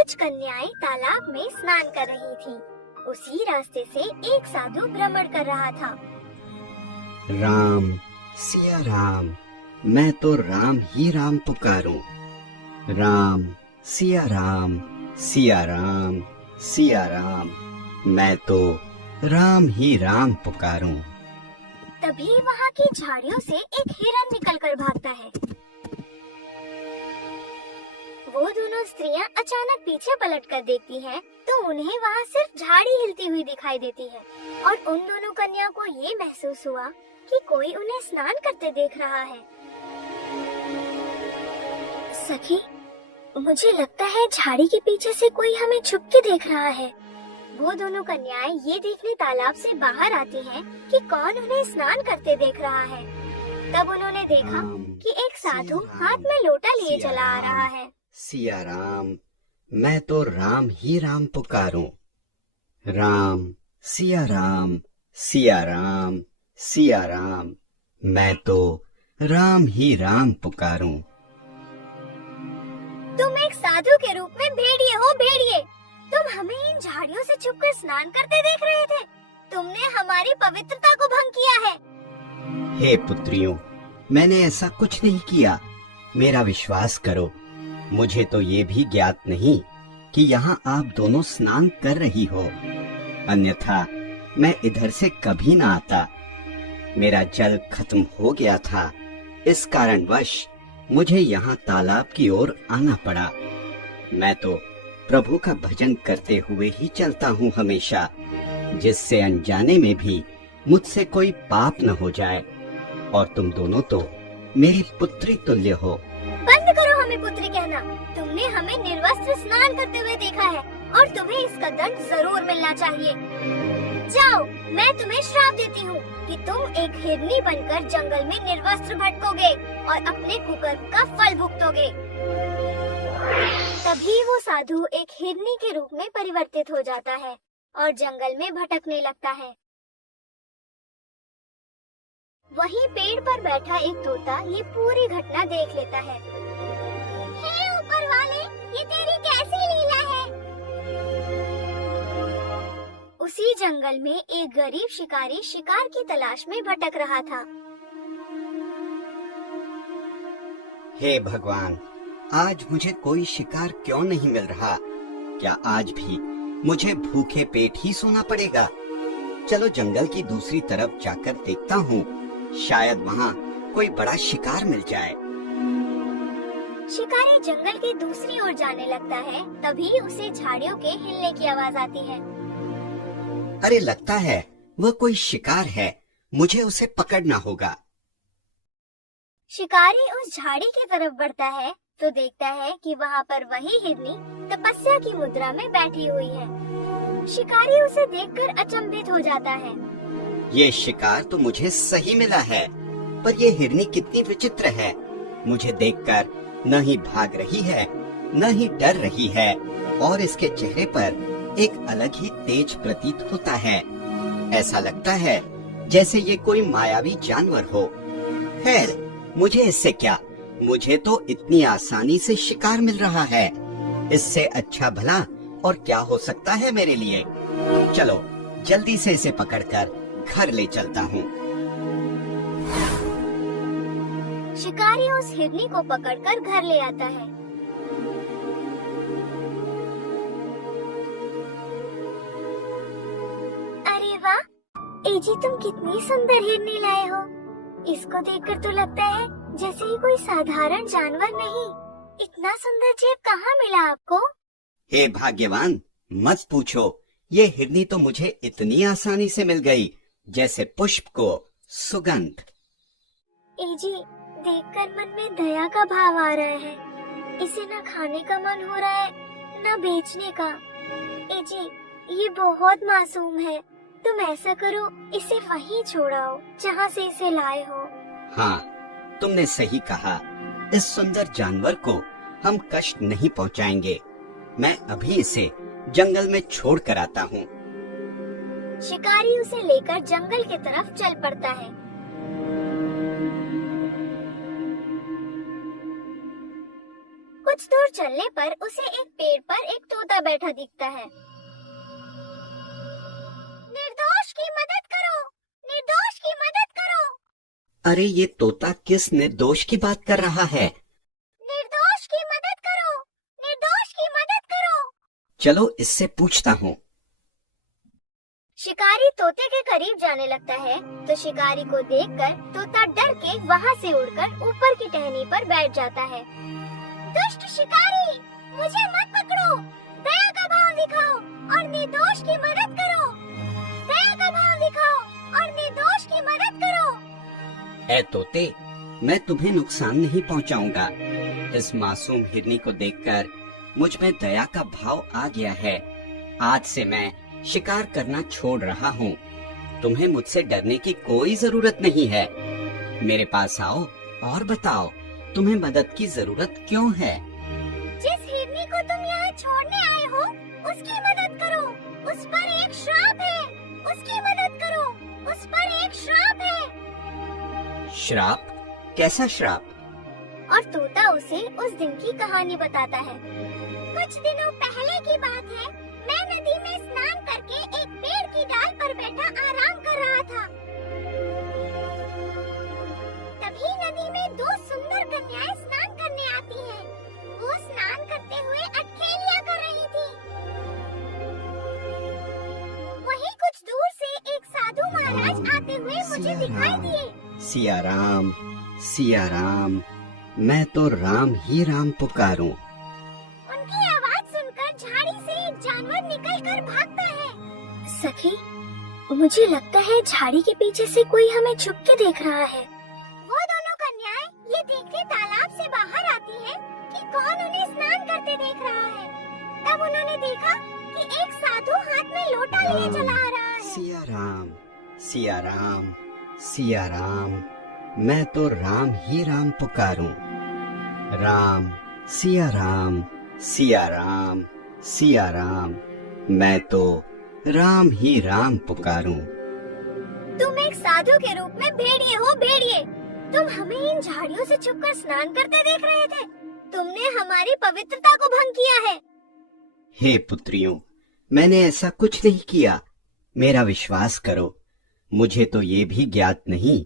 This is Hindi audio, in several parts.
कुछ कन्याएं तालाब में स्नान कर रही थीं। उसी रास्ते से एक साधु भ्रमण कर रहा था। राम, सिया राम, मैं तो राम ही राम पुकारूं। राम, सिया राम, सिया राम, सिया राम, मैं तो राम ही राम पुकारूं। तभी वहाँ की झाड़ियों से एक हिरन निकलकर भागता है। वो दोनों स्त्रियां अचानक पीछे पलटकर देखती हैं, तो उन्हें वहाँ सिर्फ झाड़ी हिलती हुई दिखाई देती है और उन दोनों कन्याओं को ये महसूस हुआ कि कोई उन्हें स्नान करते देख रहा है। सखी, मुझे लगता है झाड़ी के पीछे से कोई हमें छुप के देख रहा है। वो दोनों कन्याएं ये देखने तालाब से बाहर आती हैं कि कौन उन्हें स्नान करते देख रहा है। तब उन्होंने देखा कि एक साधु हाथ में लोटा लिए चला आ रहा है। सिया राम, मैं तो राम ही राम पुकारूं। राम, सिया राम, सिया राम, सिया राम, मैं तो राम ही राम पुकारूं। तुम एक साधु के रूप में भेड़िए हो, भेड़िए। तुम हमें इन झाड़ियों से छुपकर स्नान करते देख रहे थे। तुमने हमारी पवित्रता को भंग किया है। हे पुत्रियों, मैंने ऐसा कुछ नहीं किया। मेरा विश्वास करो, मुझे तो ये भी ज्ञात नहीं कि यहाँ आप दोनों स्नान कर रही हो, अन्यथा मैं इधर से कभी ना आता। मेरा जल खत्म हो गया था, इस कारणवश मुझे यहाँ तालाब की ओर आना पड़ा। मैं तो प्रभु का भजन करते हुए ही चलता हूँ हमेशा, जिससे अनजाने में भी मुझसे कोई पाप न हो जाए। और तुम दोनों तो मेरी पुत्री तुल्य हो। बंद करो हमें पुत्री कहना। तुमने हमें निर्वस्त्र स्नान करते हुए देखा है और तुम्हें इसका दंड जरूर मिलना चाहिए। जाओ, मैं तुम्हें श्राप देती हूँ कि तुम एक हिरनी बनकर जंगल में निर्वस्त्र भटकोगे और अपने कुकर्म का फल भुगतोगे। तभी वो साधु एक हिरनी के रूप में परिवर्तित हो जाता है और जंगल में भटकने लगता है। वहीं पेड़ पर बैठा एक तोता ये पूरी घटना देख लेता है। हे ऊपर वाले, ये तेरी कैसी लीला है? उसी जंगल में एक गरीब शिकारी शिकार की तलाश में भटक रहा था। हे भगवान, आज मुझे कोई शिकार क्यों नहीं मिल रहा? क्या आज भी मुझे भूखे पेट ही सोना पड़ेगा? चलो जंगल की दूसरी तरफ जाकर देखता हूँ, शायद वहाँ कोई बड़ा शिकार मिल जाए। शिकारी जंगल की दूसरी ओर जाने लगता है। तभी उसे झाड़ियों के हिलने की आवाज आती है। अरे लगता है वह कोई शिकार है, मुझे उसे पकड़ना होगा। शिकारी उस झाड़ी की तरफ बढ़ता है तो देखता है कि वहाँ पर वही हिरनी तपस्या की मुद्रा में बैठी हुई है। शिकारी उसे देखकर अचंभित हो जाता है। ये शिकार तो मुझे सही मिला है, पर ये हिरनी कितनी विचित्र है। मुझे देखकर न ही भाग रही है, न ही डर रही है, और इसके चेहरे पर एक अलग ही तेज प्रतीत होता है। ऐसा लगता है जैसे ये कोई मायावी जानवर हो। खैर, मुझे इससे क्या, मुझे तो इतनी आसानी से शिकार मिल रहा है। इससे अच्छा भला और क्या हो सकता है मेरे लिए। चलो जल्दी से इसे पकड़कर घर ले चलता हूँ। शिकारी उस हिरनी को पकड़कर घर ले आता है। अरे वाह, एजी तुम कितनी सुंदर हिरनी लाए हो। इसको देखकर तो लगता है जैसे ही कोई साधारण जानवर नहीं। इतना सुंदर जीव कहाँ मिला आपको? हे भाग्यवान, मत पूछो। ये हिरनी तो मुझे इतनी आसानी से मिल गई जैसे पुष्प को सुगंध। एजी, देखकर मन में दया का भाव आ रहा है। इसे न खाने का मन हो रहा है, न बेचने का। एजी, ये बहुत मासूम है। तुम ऐसा करो, इसे वहीं छोड़ाओ जहाँ से इसे लाए हो। हाँ, तुमने सही कहा। इस सुंदर जानवर को हम कष्ट नहीं पहुँचाएंगे। मैं अभी इसे जंगल में छोड़ कर आता हूँ। शिकारी उसे लेकर जंगल की तरफ चल पड़ता है। कुछ दूर चलने पर उसे एक पेड़ पर एक तोता बैठा दिखता है। निर्दोष की मदद करो, निर्दोष की मदद करो। अरे ये तोता किस निर्दोष की बात कर रहा है? निर्दोष की मदद करो, निर्दोष की मदद करो। चलो इससे पूछता हूँ। शिकारी तोते के करीब जाने लगता है तो शिकारी को देखकर तोता डर के वहाँ से उड़कर ऊपर की टहनी पर बैठ जाता है। दुष्ट शिकारी, मुझे मत पकड़ो, दया का भाव दिखाओ और निर्दोष की मदद करो। दया का भाव दिखाओ और निर्दोष की मदद करो। ऐ तोते, मैं तुम्हें नुकसान नहीं पहुंचाऊंगा। इस मासूम हिरनी को देखकर मुझ में दया का भाव आ गया है। आज से मैं शिकार करना छोड़ रहा हूँ। तुम्हें मुझसे डरने की कोई जरूरत नहीं है। मेरे पास आओ और बताओ तुम्हें मदद की जरूरत क्यों है? जिस हिरनी को तुम यहाँ छोड़ने आए हो उसकी मदद करो। उस पर एक श्राप है, उसकी मदद करो। उस पर एक श्राप है। श्राप? कैसा श्राप? और तोता उसे उस दिन की कहानी बताता है। कुछ दिनों पहले की बात है। मैं नदी में स्नान करके एक पेड़ की डाल पर बैठा आराम कर रहा था। तभी नदी में दो सुंदर कन्याएं स्नान करने आती हैं। वो स्नान करते हुए अटखेलियां कर रही थी। वहीं कुछ दूर से एक साधु महाराज आते हुए मुझे दिखाई दिए। सिया राम, सिया राम, मैं तो राम ही राम पुकारूं। उनकी आवाज सुनकर झाड़ी से एक जानवर निकलकर भागता है। सखी, मुझे लगता है झाड़ी के पीछे से कोई हमें छुप के देख रहा है। वो दोनों कन्याएं ये देखने तालाब से बाहर आती हैं कि कौन उन्हें स्नान करते देख रहा है। तब उन्होंने देखा कि एक साधु हाथ में लोटा लिए चला आ रहा है। सिया राम, सिया राम, सिया राम, मैं तो राम ही राम पुकारूं। राम, सिया राम, सिया राम, सिया राम, मैं तो राम ही राम पुकारूं। तुम एक साधु के रूप में भेड़िए हो, भेड़िए। तुम हमें इन झाड़ियों से छुपकर स्नान करते देख रहे थे। तुमने हमारी पवित्रता को भंग किया है। हे पुत्रियों, मैंने ऐसा कुछ नहीं किया। मेरा विश्वास करो। मुझे तो ये भी ज्ञात नहीं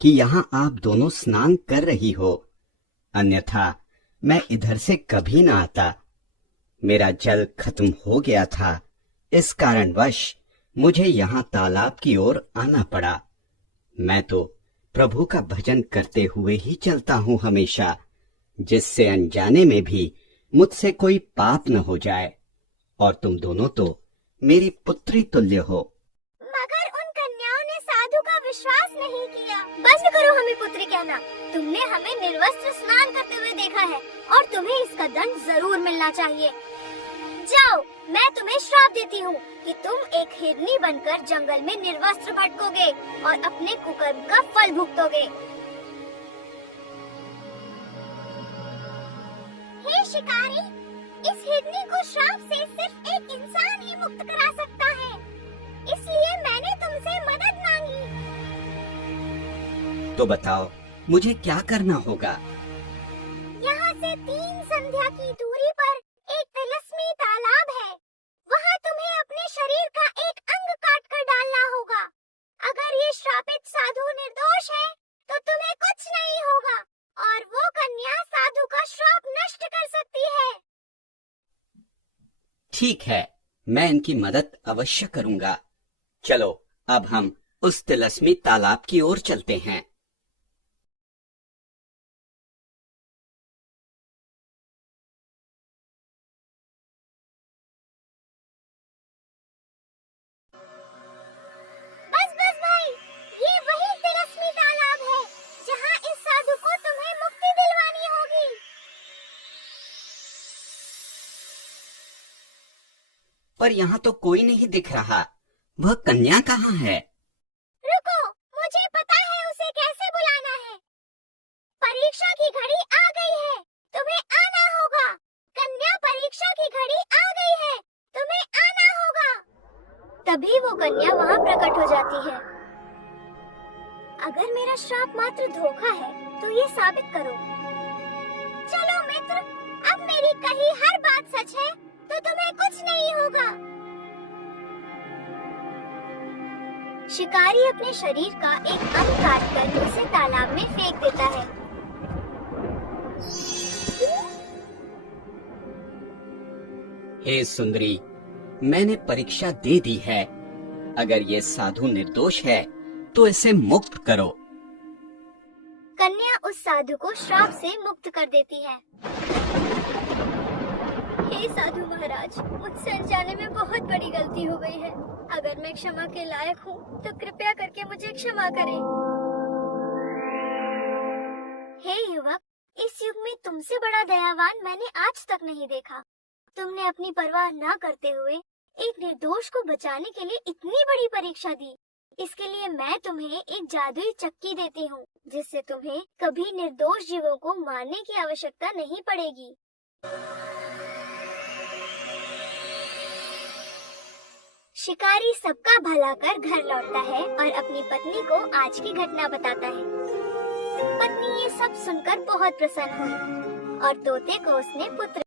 कि यहाँ आप दोनों स्नान कर रही हो, अन्यथा मैं इधर से कभी ना आता। मेरा जल खत्म हो गया था, इस कारणवश मुझे यहाँ तालाब की ओर आना पड़ा। मैं तो प्रभु का भजन करते हुए ही चलता हूँ हमेशा, जिससे अनजाने में भी मुझसे कोई पाप न हो जाए। और तुम दोनों तो मेरी पुत्री तुल्य हो। मगर उन कन्याओं ने साधु का विश्वास नहीं किया। बंद करो हमें पुत्री कहना। तुमने हमें निर्वस्त्र स्नान करते हुए देखा है और तुम्हें इसका दंड जरूर मिलना चाहिए। जाओ, मैं तुम्हें श्राप देती हूँ कि तुम एक हिरनी बनकर जंगल में निर्वस्त्र भटकोगे और अपने कुकर्म का फल भुगतोगे। हे शिकारी, इस हिरनी को श्राप से सिर्फ एक इंसान ही मुक्त करा सकता है, इसलिए मैंने तुमसे मदद मांगी। तो बताओ मुझे क्या करना होगा? यहाँ से 3 संध्या की दूरी पर एक तिलस्मी तालाब है। वहाँ तुम्हें अपने शरीर का एक अंग काट कर डालना होगा। अगर ये श्रापित साधु निर्दोष है तो तुम्हें कुछ नहीं होगा और वो कन्या साधु का श्राप नष्ट कर सकती है। ठीक है, मैं इनकी मदद अवश्य करूंगा। चलो अब हम उस तिलस्मी तालाब की ओर चलते हैं। बस बस भाई, ये वही तिलस्मी तालाब है जहाँ इस साधु को तुम्हें मुक्ति दिलवानी होगी। पर यहाँ तो कोई नहीं दिख रहा। वह कन्या कहाँ है? रुको, मुझे पता है उसे कैसे बुलाना है। परीक्षा की घड़ी आ गई है, तुम्हें आना होगा। कन्या, परीक्षा की घड़ी आ गई है, तुम्हें आना होगा। तभी वो कन्या वहाँ प्रकट हो जाती है। अगर मेरा श्राप मात्र धोखा है तो ये साबित करो। चलो मित्र, अब मेरी कही हर बात सच है तो तुम्हें कुछ नहीं होगा। शिकारी अपने शरीर का एक अंग काटकर उसे तालाब में फेंक देता है। हे सुंदरी, मैंने परीक्षा दे दी है। अगर ये साधु निर्दोष है तो इसे मुक्त करो। कन्या उस साधु को श्राप से मुक्त कर देती है। हे साधु महाराज, मुझसे अनजाने में बहुत बड़ी गलती हो गई है। अगर मैं क्षमा के लायक हूँ तो कृपया करके मुझे क्षमा करें। हे युवक, इस युग में तुमसे बड़ा दयावान मैंने आज तक नहीं देखा। तुमने अपनी परवाह न करते हुए एक निर्दोष को बचाने के लिए इतनी बड़ी परीक्षा दी। इसके लिए मैं तुम्हें एक जादुई चक्की देती हूँ, जिससे तुम्हें कभी निर्दोष जीवों को मारने की आवश्यकता नहीं पड़ेगी। शिकारी सबका भला कर घर लौटता है और अपनी पत्नी को आज की घटना बताता है। पत्नी ये सब सुनकर बहुत प्रसन्न हुई और तोते को उसने पुत्र